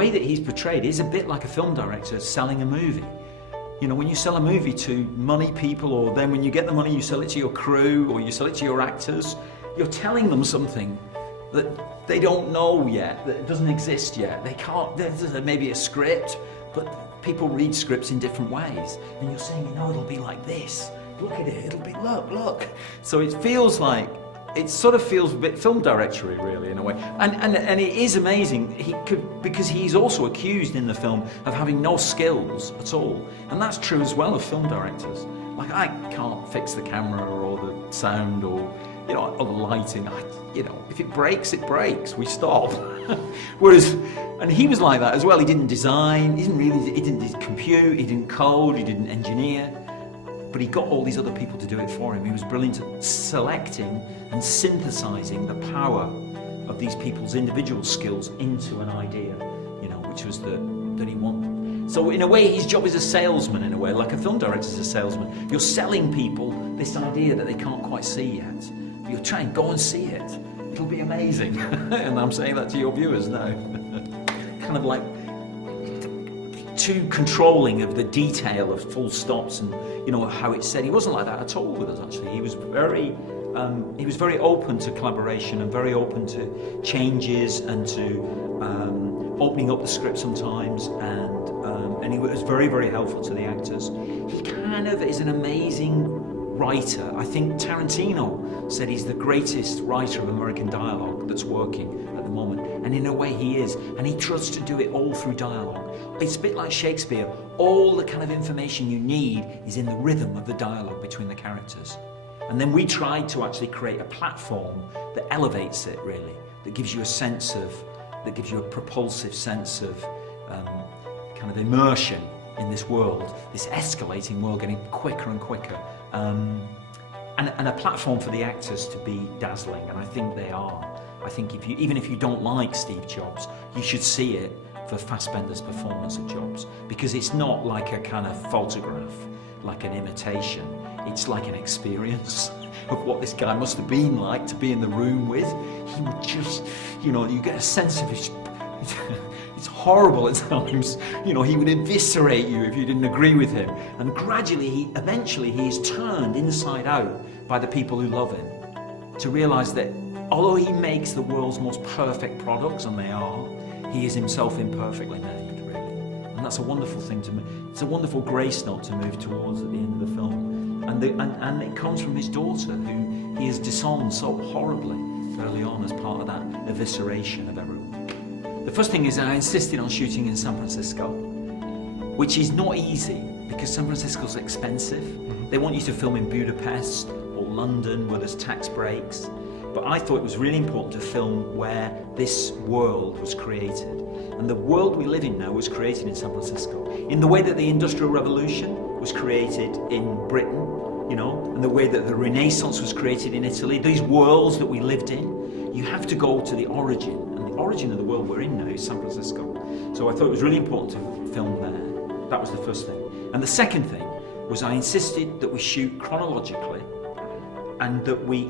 way that he's portrayed is a bit like a film director selling a movie. You know, when you sell a movie to money people, or then when you get the money you sell it to your crew or you sell it to your actors, you're telling them something that they don't know yet, that doesn't exist yet. They can't, there's maybe a script, but people read scripts in different ways. And you're saying, you know, it'll be like this. Look at it, it'll be, look. So it feels like, it sort of feels a bit film directory, really, in a way. And it is amazing, because he's also accused in the film of having no skills at all. And that's true as well of film directors. Like, I can't fix the camera or the sound or, you know, or the lighting. You know, if it breaks, we stop. Whereas, and he was like that as well. He didn't design, he didn't compute, he didn't code, he didn't engineer. But he got all these other people to do it for him. He was brilliant at selecting and synthesizing the power of these people's individual skills into an idea, you know, which was that he wanted. So in a way, his job is a salesman, in a way, like a film director is a salesman. You're selling people this idea that they can't quite see yet. But you're trying, go and see it. It'll be amazing. And I'm saying that to your viewers now. Kind of like too controlling of the detail of full stops and, you know, how it's said. He wasn't like that at all with us, actually. He was very open to collaboration and very open to changes and to opening up the script sometimes, and he was very, very helpful to the actors. He kind of is an amazing writer. I think Tarantino said he's the greatest writer of American dialogue that's working at the moment, and in a way he is, and he tries to do it all through dialogue. It's a bit like Shakespeare. All the kind of information you need is in the rhythm of the dialogue between the characters. And then we tried to actually create a platform that elevates it, really, that gives you a sense of, that gives you a propulsive sense of kind of immersion in this world, this escalating world, getting quicker and quicker. And a platform for the actors to be dazzling, and I think they are. I think even if you don't like Steve Jobs, you should see it for Fassbender's performance of Jobs, because it's not like a kind of photograph, like an imitation. It's like an experience of what this guy must have been like to be in the room with. He would just, you know, you get a sense of his, it's horrible at times, you know, he would eviscerate you if you didn't agree with him. And gradually, eventually he is turned inside out by the people who love him, to realize that although he makes the world's most perfect products, and they are, he is himself imperfectly made, really. And that's a wonderful thing to move. It's a wonderful grace note to move towards at the end of the film. And it comes from his daughter, who he has disowned so horribly early on as part of that evisceration of everyone. The first thing is I insisted on shooting in San Francisco, which is not easy because San Francisco's expensive. They want you to film in Budapest or London where there's tax breaks. But I thought it was really important to film where this world was created. And the world we live in now was created in San Francisco. In the way that the Industrial Revolution was created in Britain, you know, and the way that the Renaissance was created in Italy, these worlds that we lived in, you have to go to the origin. And the origin of the world we're in now is San Francisco. So I thought it was really important to film there. That was the first thing. And the second thing was I insisted that we shoot chronologically, and that we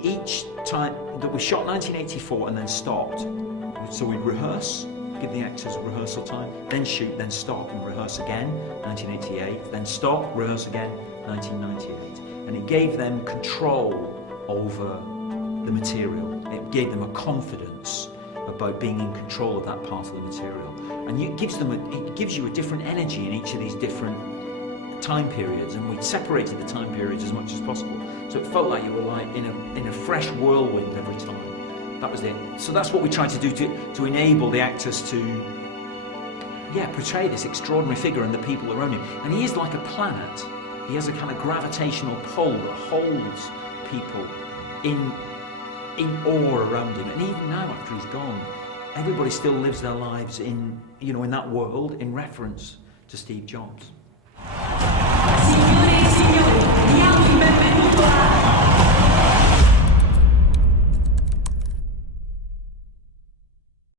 shot 1984 and then stopped. So we'd rehearse, give the actors rehearsal time, then shoot, then stop and rehearse again, 1988, then stop, rehearse again, 1998. And it gave them control over the material. It gave them a confidence about being in control of that part of the material. And it gives you a different energy in each of these different time periods, and we separated the time periods as much as possible. So it felt like you were like in a fresh whirlwind every time. That was it. So that's what we tried to do to enable the actors to, portray this extraordinary figure and the people around him. And he is like a planet. He has a kind of gravitational pull that holds people in awe around him. And even now, after he's gone, everybody still lives their lives in that world in reference to Steve Jobs. Signore e signori, diamo il benvenuto a